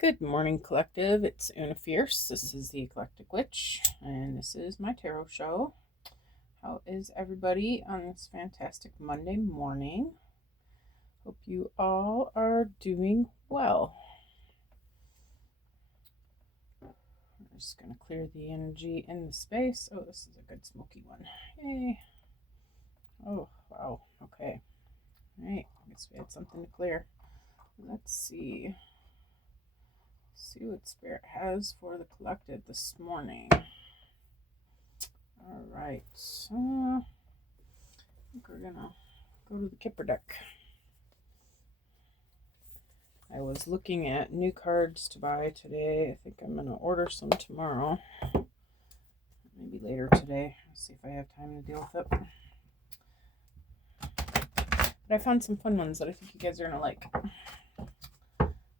Good morning, Collective. It's Una Fierce. This is the Eclectic Witch, and this is my tarot show. How is everybody on this fantastic Monday morning? Hope you all are doing well. I'm just going to clear the energy in the space. Oh, this is a good smoky one. Yay. Oh, wow. Okay. All right. I guess we had something to clear. Let's see. See what Spirit has for the collective this morning. All right. I think we're going to go to the Kipper deck. I was looking at new cards to buy today. I think I'm going to order some tomorrow. Maybe later today. I'll see if I have time to deal with it. But I found some fun ones that I think you guys are going to like.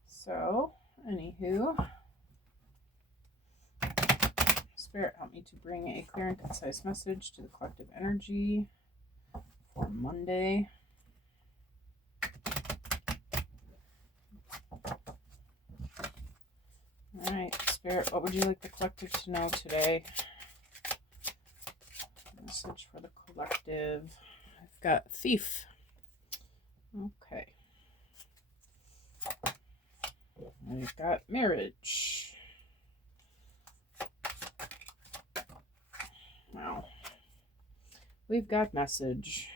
So, anywho, Spirit, help me to bring a clear and concise message to the collective energy for Monday. All right, Spirit, what would you like the collective to know today? Message for the collective. I've got Thief. Okay. I've got Marriage. Wow. We've got Message.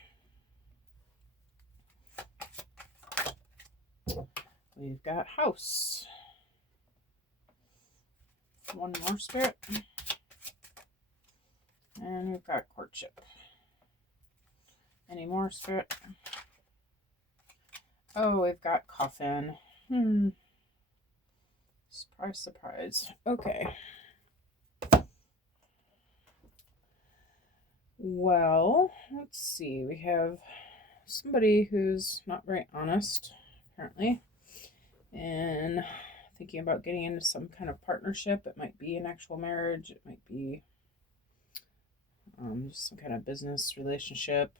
We've got House. One more, Spirit. And we've got Courtship. Any more, Spirit? Oh, we've got Coffin. Surprise, surprise. Okay. Well, let's see. We have somebody who's not very honest, apparently, and thinking about getting into some kind of partnership. It might be an actual marriage. It might be just some kind of business relationship.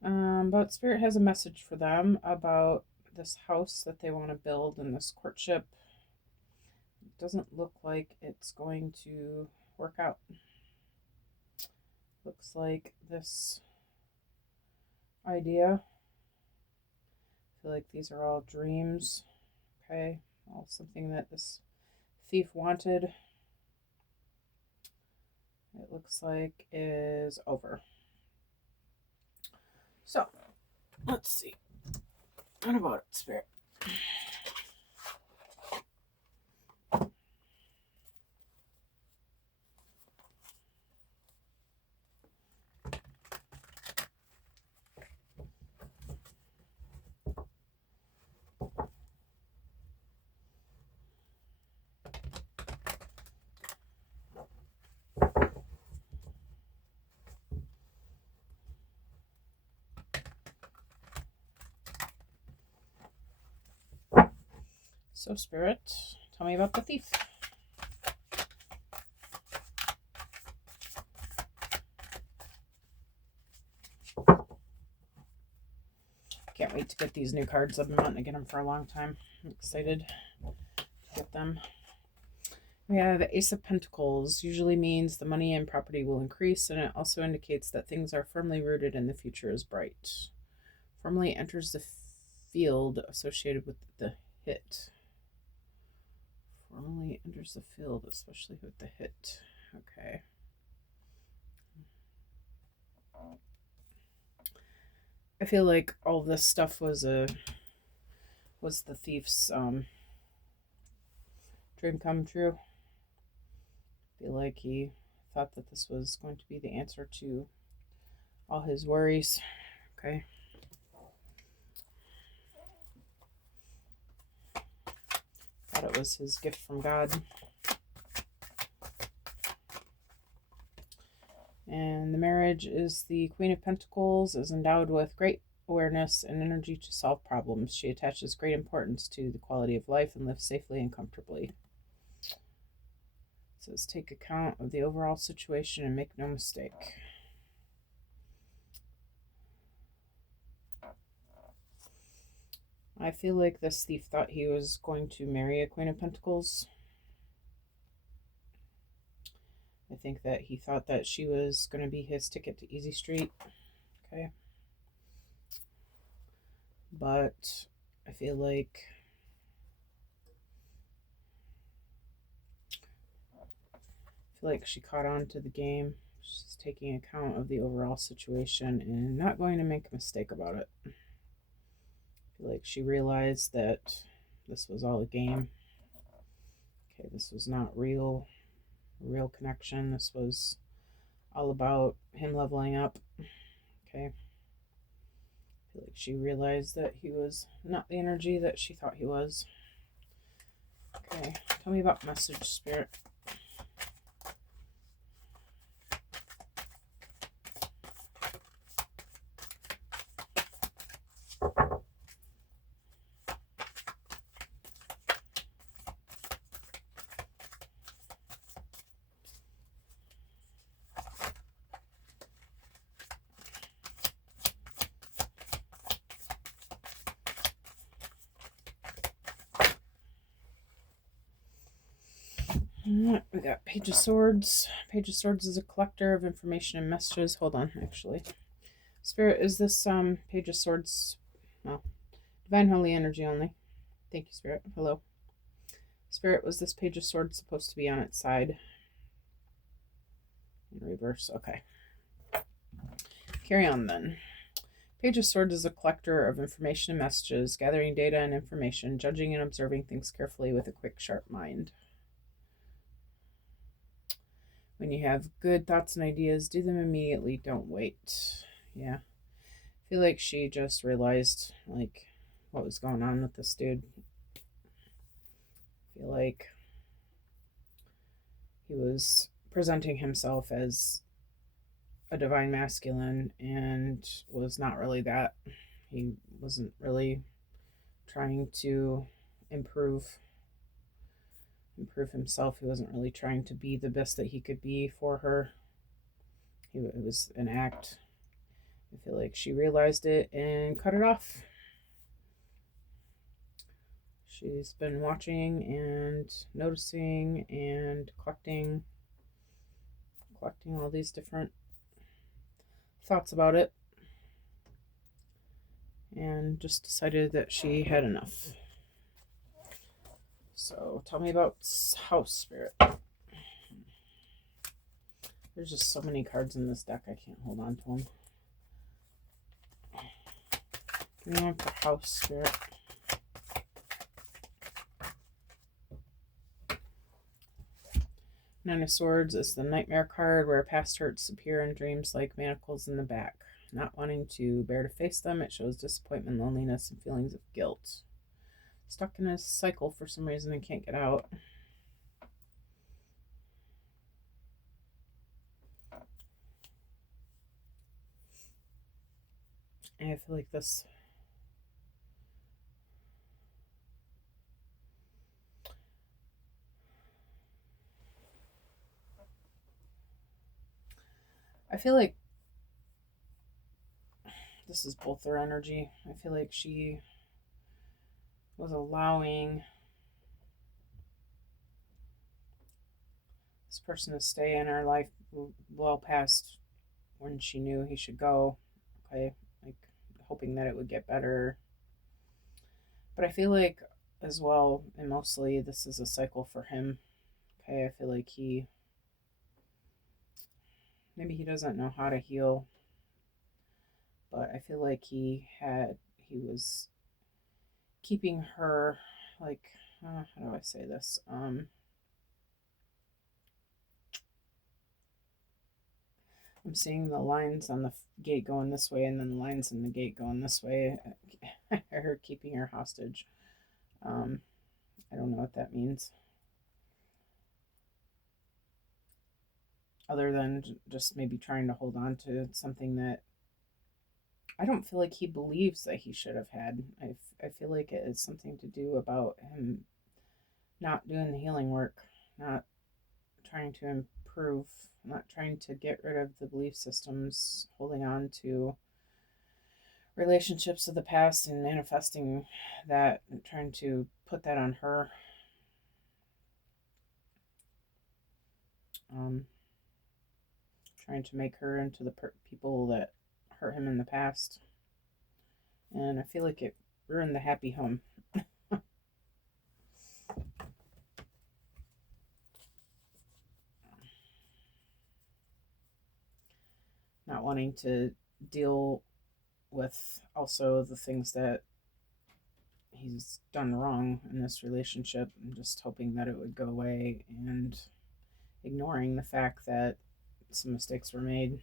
But Spirit has a message for them about this house that they want to build in this courtship. It doesn't look like it's going to work out. Looks like this idea, I feel like these are all dreams. Okay, all something that this thief wanted, it looks like is over. So, let's see. What about it, Spirit? So, Spirit, tell me about the thief. Can't wait to get these new cards. I've been wanting to get them for a long time. I'm excited to get them. We have the Ace of Pentacles. Usually means the money and property will increase, and it also indicates that things are firmly rooted and the future is bright. Formally enters the field associated with the hit. Formally enters the field, especially with the hit. Okay. I feel like all this stuff was the thief's dream come true. I feel like he thought that this was going to be the answer to all his worries. Okay. Thought it was his gift from God. And the Marriage is the Queen of Pentacles, is endowed with great awareness and energy to solve problems. She attaches great importance to the quality of life and lives safely and comfortably. It says take account of the overall situation and make no mistake. I feel like this thief thought he was going to marry a Queen of Pentacles. I think that he thought that she was going to be his ticket to Easy Street. Okay. But I feel like she caught on to the game. She's taking account of the overall situation and not going to make a mistake about it. I feel like she realized that this was all a game. Okay, this was not real connection. This was all about him leveling up. Okay. I feel like she realized that he was not the energy that she thought he was. Okay, tell me about message, Spirit. We got Page of Swords. Page of Swords is a collector of information and messages. Hold on, actually. Spirit, is this Page of Swords? Well, Divine Holy Energy only. Thank you, Spirit. Hello. Spirit, was this Page of Swords supposed to be on its side? In reverse, okay. Carry on then. Page of Swords is a collector of information and messages, gathering data and information, judging and observing things carefully with a quick, sharp mind. When you have good thoughts and ideas, do them immediately. Don't wait. Yeah. I feel like she just realized, like, what was going on with this dude. I feel like he was presenting himself as a divine masculine and was not really that. He wasn't really trying to improve himself. He wasn't really trying to be the best that he could be for her. It was an act. I feel like she realized it and cut it off. She's been watching and noticing and collecting all these different thoughts about it, and just decided that she had enough. So tell me about House, Spirit. There's just so many cards in this deck, I can't hold on to them. Give me one for House, Spirit. Nine of Swords is the Nightmare card, where past hurts appear in dreams like manacles in the back. Not wanting to bear to face them, it shows disappointment, loneliness, and feelings of guilt. Stuck in a cycle for some reason and can't get out. And I feel like this... I feel like this is both their energy. I feel like she was allowing this person to stay in her life well past when she knew he should go. Okay, like hoping that it would get better. But I feel like as well, and mostly this is a cycle for him. Okay, I feel like maybe he doesn't know how to heal, but I feel like he was keeping her, like, how do I say this? I'm seeing the lines on the gate going this way and then the lines in the gate going this way. I heard keeping her hostage. I don't know what that means. Other than just maybe trying to hold on to something that I don't feel like he believes that he should have had. I feel like it is something to do about him not doing the healing work, not trying to improve, not trying to get rid of the belief systems, holding on to relationships of the past and manifesting that and trying to put that on her. Um, Trying to make her into the people that hurt him in the past. And I feel like it ruined the happy home. Not wanting to deal with also the things that he's done wrong in this relationship and just hoping that it would go away and ignoring the fact that some mistakes were made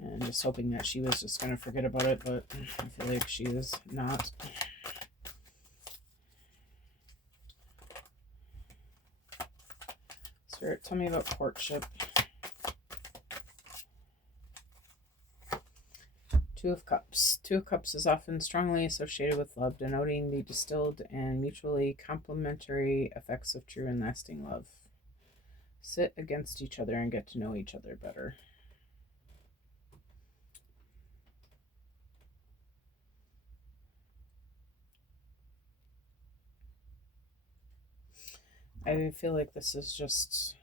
and just hoping that she was just going to forget about it, but I feel like she is not. Spirit, tell me about courtship. Two of Cups. Two of Cups is often strongly associated with love, denoting the distilled and mutually complementary effects of true and lasting love. Sit against each other and get to know each other better. I feel like this is just...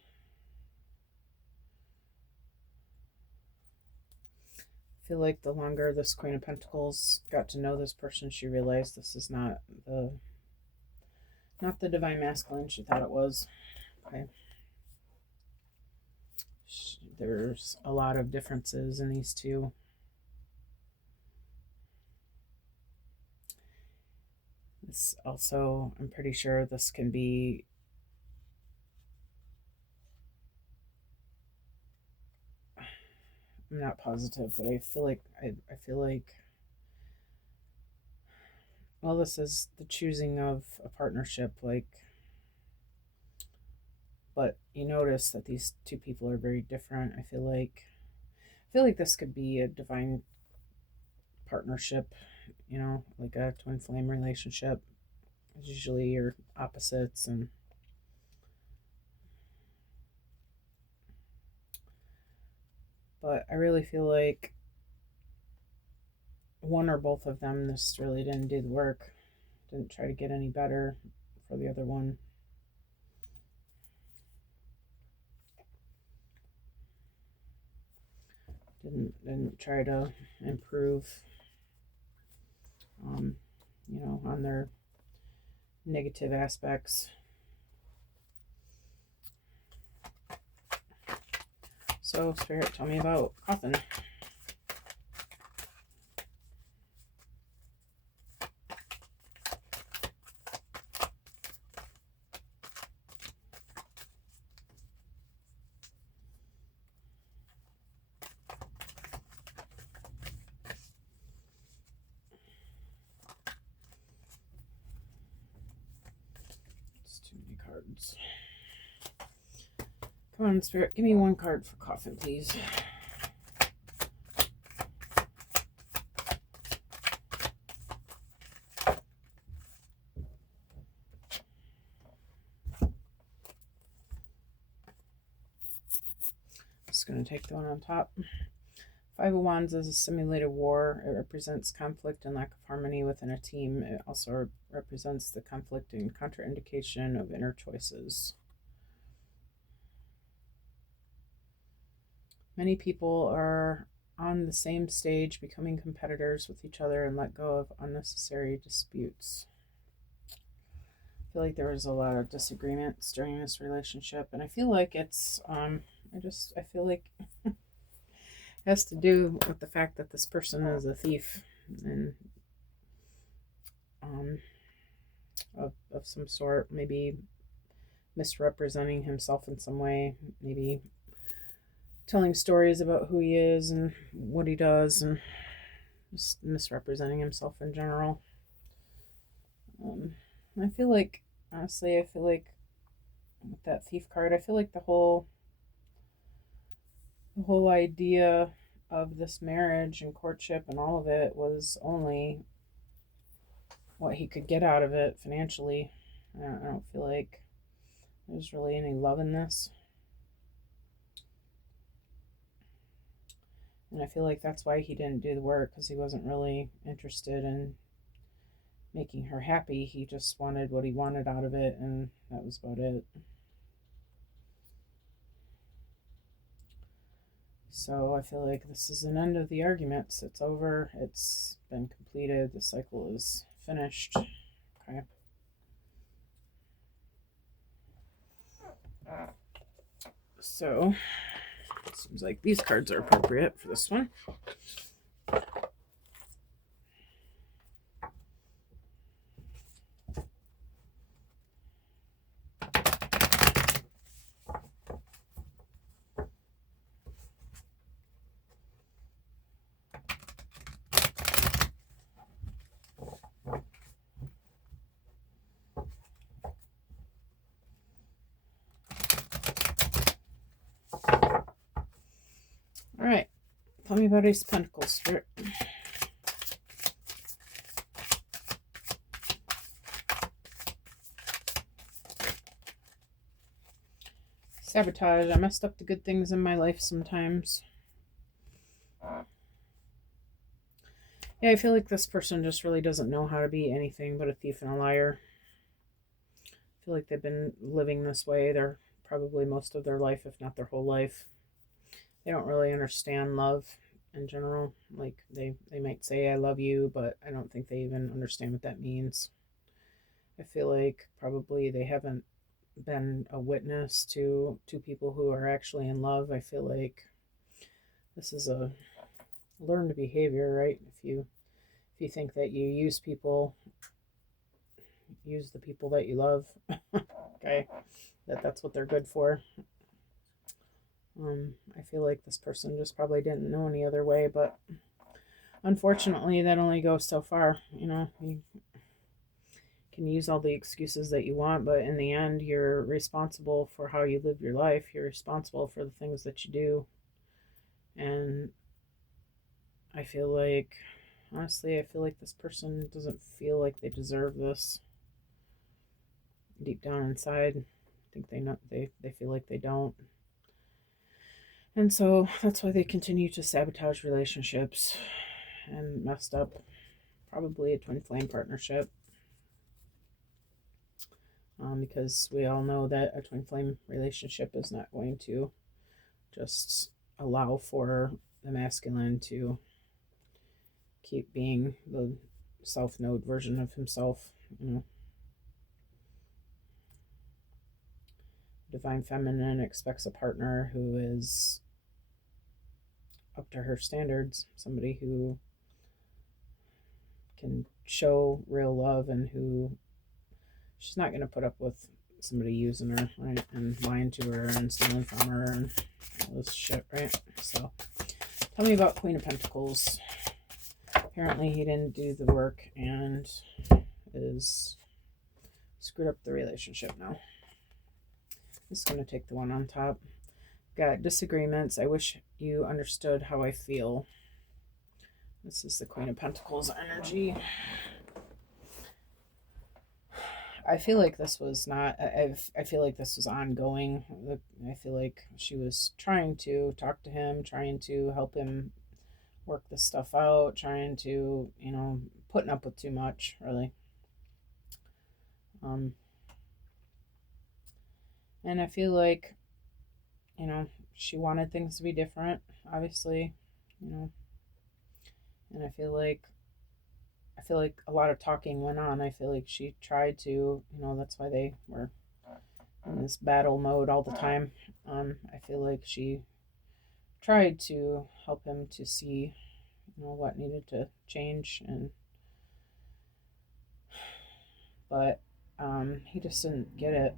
I feel like the longer this Queen of Pentacles got to know this person, she realized this is not the divine masculine she thought it was. Okay. There's a lot of differences in these two. This also, I'm pretty sure this can be I'm not positive, but I feel like I feel like, well, this is the choosing of a partnership, like, but you notice that these two people are very different. I feel like this could be a divine partnership, like a twin flame relationship. Usually you're opposites, and but I really feel like one or both of them, this really didn't do the work, didn't try to get any better for the other one. Didn't try to improve, on their negative aspects. So, Spirit, tell me about Coffin. It's too many cards. Come on, Spirit, give me one card for Coffin, please. Just going to take the one on top. Five of Wands is a simulated war. It represents conflict and lack of harmony within a team. It also represents the conflict and contraindication of inner choices. Many people are on the same stage, becoming competitors with each other and let go of unnecessary disputes. I feel like there was a lot of disagreements during this relationship, and I feel like it's I feel like it has to do with the fact that this person is a thief and of some sort, maybe misrepresenting himself in some way, maybe telling stories about who he is and what he does, and just misrepresenting himself in general. I feel like, honestly, with that thief card, I feel like the whole idea of this marriage and courtship and all of it was only what he could get out of it financially. I don't feel like there's really any love in this. And I feel like that's why he didn't do the work, because he wasn't really interested in making her happy. He just wanted what he wanted out of it, and that was about it. So I feel like this is an end of the arguments. It's over. It's been completed. The cycle is finished. Okay. So it seems like these cards are appropriate for this one. All right. Tell me about Ace of Pentacles, Spirit. Sabotage. I messed up the good things in my life sometimes. Yeah, I feel like this person just really doesn't know how to be anything but a thief and a liar. I feel like they've been living this way their probably most of their life, if not their whole life. They don't really understand love in general. Like they might say I love you, but I don't think they even understand what that means. I feel like probably they haven't been a witness to two people who are actually in love. I feel like this is a learned behavior, right? If you think that you use people, use the people that you love, okay, that's what they're good for. I feel like this person just probably didn't know any other way, but unfortunately that only goes so far. You know, you can use all the excuses that you want, but in the end you're responsible for how you live your life. You're responsible for the things that you do. And I feel like, honestly, I feel like this person doesn't feel like they deserve this. Deep down inside, I think they feel like they don't. And so that's why they continue to sabotage relationships and messed up probably a twin flame partnership. Because we all know that a twin flame relationship is not going to just allow for the masculine to keep being the south node version of himself, you know. Divine feminine expects a partner who is up to her standards, somebody who can show real love and who she's not going to put up with somebody using her, right, and lying to her and stealing from her and all this shit, right? So tell me about Queen of Pentacles. Apparently he didn't do the work and is screwed up the relationship now. I'm just going to take the one on top. Got disagreements. I wish you understood how I feel. This is the Queen of Pentacles energy. I feel like this was not, I feel like this was ongoing. I feel like she was trying to talk to him, trying to help him work this stuff out, trying to, you know, putting up with too much, really. And I feel like, you know, she wanted things to be different, obviously, you know. And I feel like a lot of talking went on. I feel like she tried to, you know, that's why they were in this battle mode all the time. I feel like she tried to help him to see, you know, what needed to change, but he just didn't get it.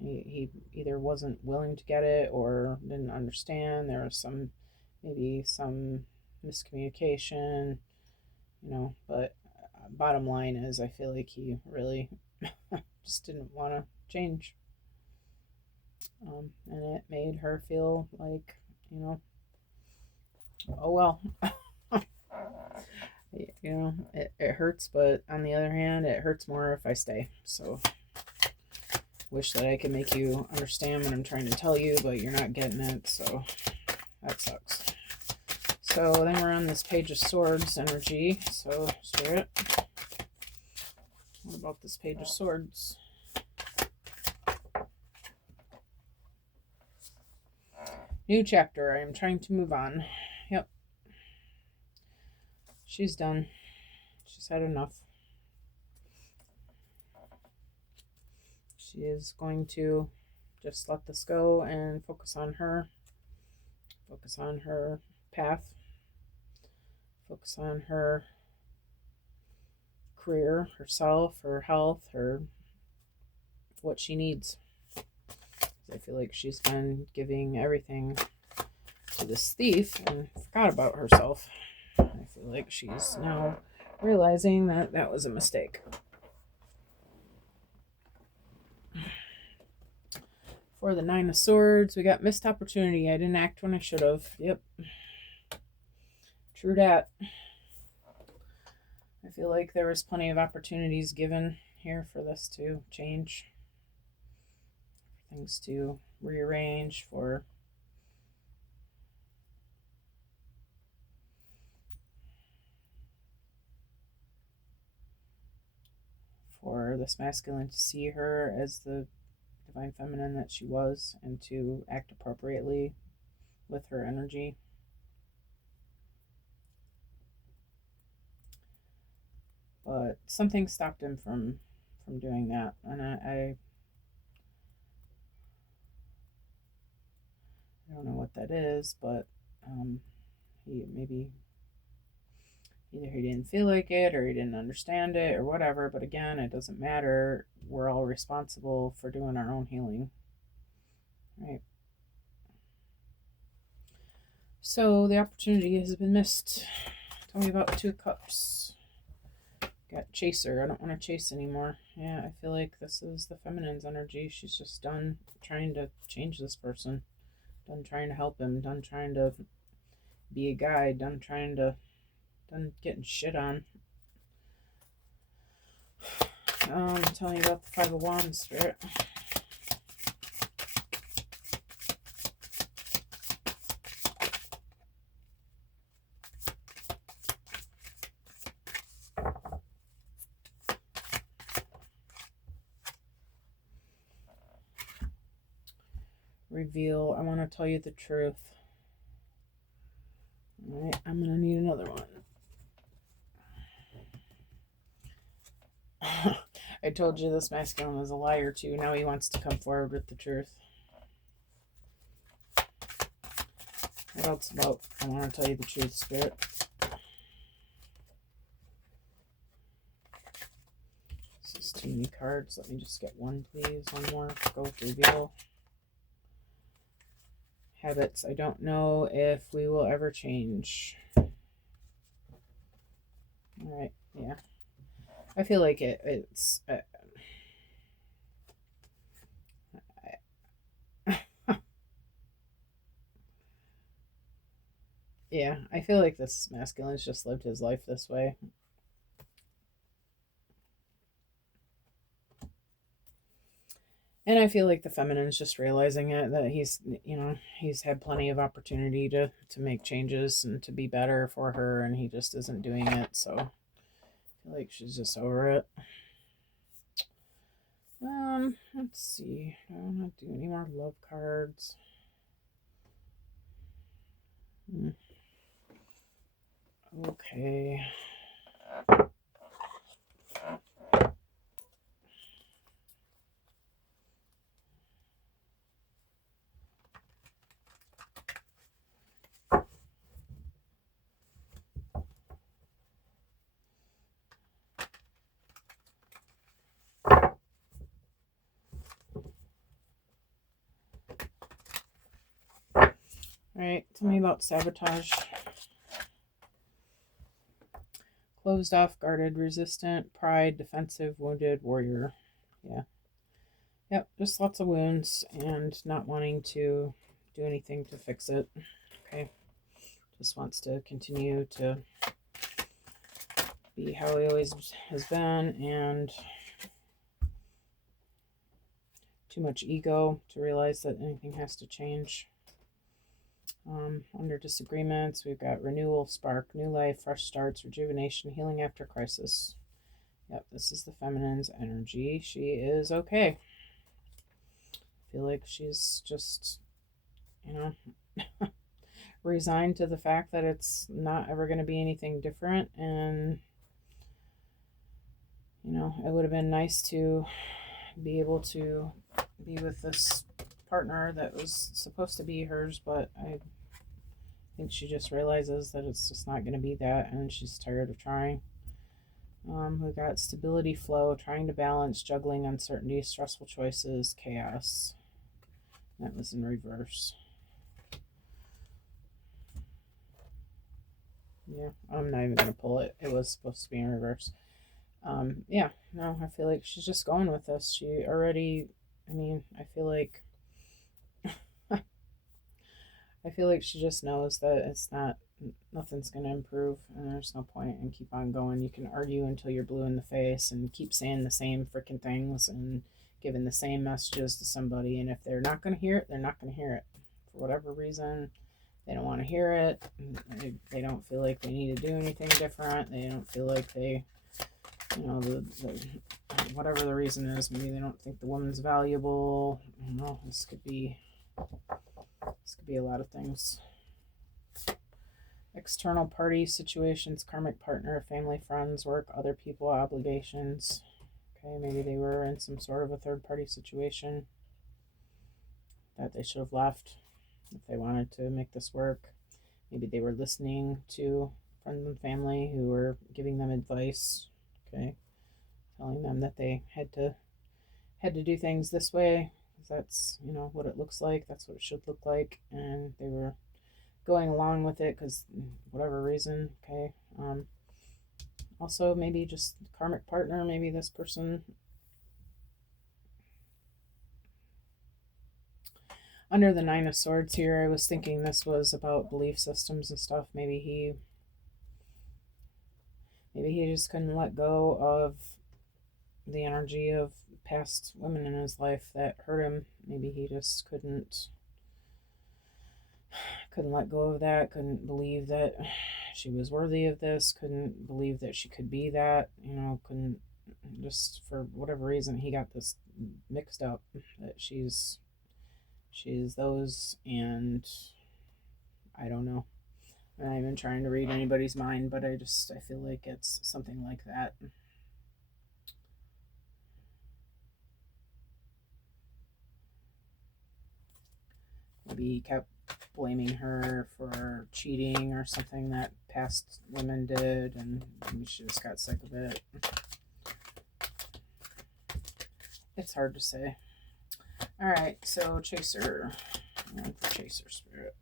He either wasn't willing to get it or didn't understand. There was maybe some miscommunication, you know, but bottom line is I feel like he really just didn't want to change. And it made her feel like, you know, oh well. You know, it hurts, but on the other hand, it hurts more if I stay. So wish that I could make you understand what I'm trying to tell you, but you're not getting it, so that sucks. So then we're on this Page of Swords energy. So, Spirit, what about this Page of Swords? New chapter. I am trying to move on. Yep. She's done. She's had enough. She is going to just let this go and focus on her. Focus on her path. Focus on her career, herself, her health, her what she needs. I feel like she's been giving everything to this thief and forgot about herself. I feel like she's now realizing that that was a mistake. For the Nine of Swords, we got missed opportunity. I didn't act when I should have. Yep. True that. I feel like there was plenty of opportunities given here for this to change. For things to rearrange, for this masculine to see her as the divine feminine that she was and to act appropriately with her energy. But something stopped him from doing that, and I don't know what that is, but he maybe either he didn't feel like it or he didn't understand it or whatever. But again, it doesn't matter. We're all responsible for doing our own healing, right? So the opportunity has been missed. Tell me about the Two of Cups. Got Chaser. I don't want to chase anymore. Yeah, I feel like this is the feminine's energy. She's just done trying to change this person. Done trying to help him. Done trying to be a guide. Done getting shit on. Telling you about the Five of Wands, Spirit. Reveal. I want to tell you the truth. All right, I'm gonna need another one. I told you this masculine was a liar too. Now he wants to come forward with the truth. What else about I want to tell you the truth, Spirit? This is too many cards. Let me just get one, please. One more. Go with reveal. Habits. I don't know if we will ever change. All right. Yeah. I feel like it's yeah, I feel like this masculine's just lived his life this way. And I feel like the feminine's just realizing it, that he's had plenty of opportunity to make changes and to be better for her, and he just isn't doing it. So I feel like she's just over it. Let's see. I don't want to do any more love cards. Okay. Alright, tell me about sabotage. Closed off, guarded, resistant, pride, defensive, wounded, warrior. Yeah. Yep, just lots of wounds and not wanting to do anything to fix it. Okay. Just wants to continue to be how he always has been, and too much ego to realize that anything has to change. Under disagreements, we've got renewal, spark, new life, fresh starts, rejuvenation, healing after crisis. Yep, this is the feminine's energy. She is okay. I feel like she's just, you know, resigned to the fact that it's not ever going to be anything different. And, you know, it would have been nice to be able to be with this partner that was supposed to be hers, but I think she just realizes that it's just not going to be that, and she's tired of trying. We've got stability, flow, trying to balance, juggling, uncertainty, stressful choices, chaos. That was in reverse. Yeah, I'm not even going to pull it. It was supposed to be in reverse. Yeah, no, I feel like she's just going with this. She already, I feel like she just knows that it's not, nothing's going to improve, and there's no point in keep on going. You can argue until you're blue in the face and keep saying the same freaking things and giving the same messages to somebody, and if they're not going to hear it, they're not going to hear it. For whatever reason, they don't want to hear it. They don't feel like they need to do anything different. They don't feel like they, you know, whatever the reason is, maybe they don't think the woman's valuable. You know, this could be a lot of things. External party situations, karmic partner, family, friends, work, other people, obligations. Okay, maybe they were in some sort of a third party situation that they should have left if they wanted to make this work. Maybe they were listening to friends and family who were giving them advice, okay, telling them that they had to do things this way, because that's, you know, what it looks like, that's what it should look like, and they were going along with it because whatever reason, okay. Also, maybe just karmic partner, maybe this person, under the Nine of Swords here, I was thinking this was about belief systems and stuff. Maybe he just couldn't let go of the energy of past women in his life that hurt him. Maybe he just couldn't let go of that, couldn't believe that she was worthy of this, couldn't believe that she could be that, you know, couldn't, just for whatever reason he got this mixed up, that she's those, and I don't know. I'm not even trying to read anybody's mind, but I feel like it's something like that. Maybe he kept blaming her for cheating or something that past women did, and maybe she just got sick of it. It's hard to say. Alright, so Chaser. And for Chaser Spirit.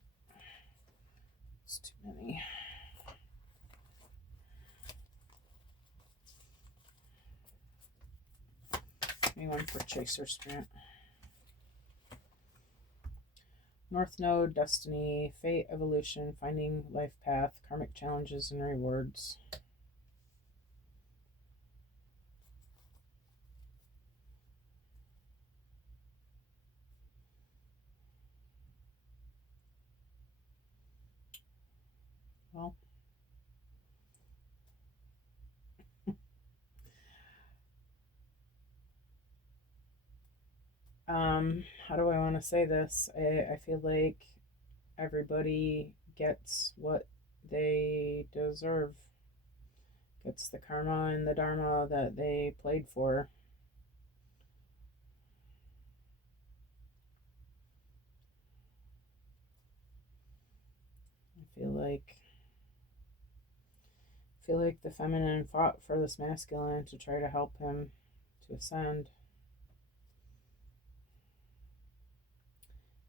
It's too many. Anyone for Chaser Spirit. North Node, Destiny, Fate, Evolution, Finding Life Path, Karmic Challenges and Rewards. Well, how do I want to say this? I feel like everybody gets what they deserve, gets the karma and the dharma that they played for. I feel like the feminine fought for this masculine to try to help him to ascend.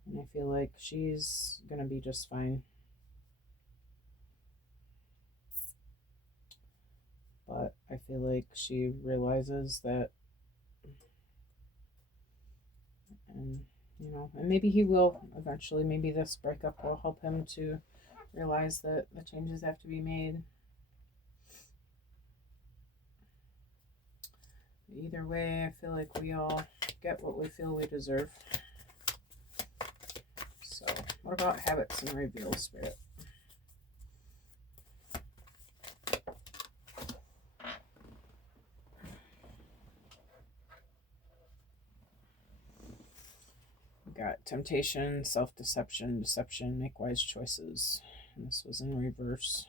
And I feel like she's gonna be just fine. But I feel like she realizes that, and you know, and maybe he will eventually, maybe this breakup will help him to realize that the changes have to be made. Either way, I feel like we all get what we feel we deserve. So, what about habits and reveal, Spirit? We got temptation, self-deception, deception, make wise choices. And this was in reverse.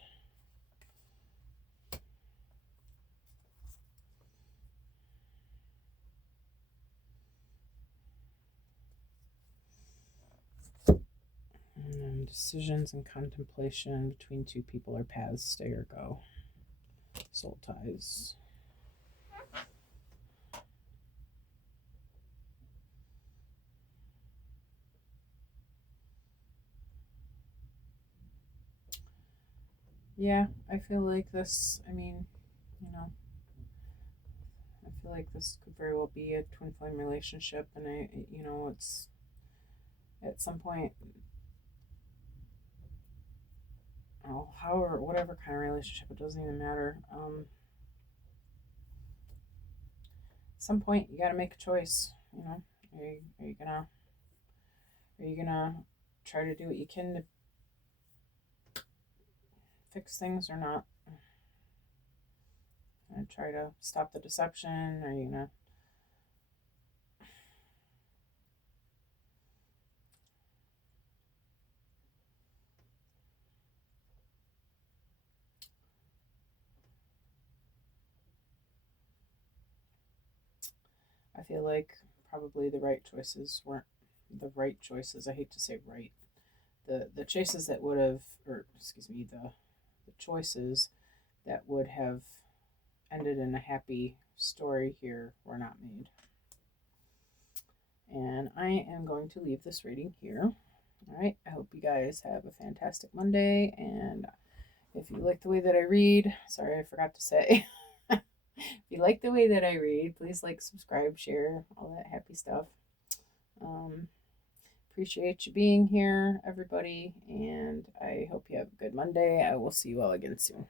And decisions and contemplation between two people or paths, stay or go. Soul ties. Yeah, I feel like this, I mean, you know, I feel like this could very well be a twin flame relationship, and it's at some point, oh, however, whatever kind of relationship, it doesn't even matter. At some point, you got to make a choice. Are you gonna try to do what you can to fix things or not? And try to stop the deception? Are you gonna I feel like probably the right choices weren't the right choices. I hate to say right. The choices that would have, or excuse me, the choices that would have ended in a happy story here were not made. And I am going to leave this reading here. All right. I hope you guys have a fantastic Monday. And if you like the way that I read, sorry, I forgot to say. If you like the way that I read, please like, subscribe, share, all that happy stuff. Appreciate you being here, everybody, and I hope you have a good Monday. I will see you all again soon.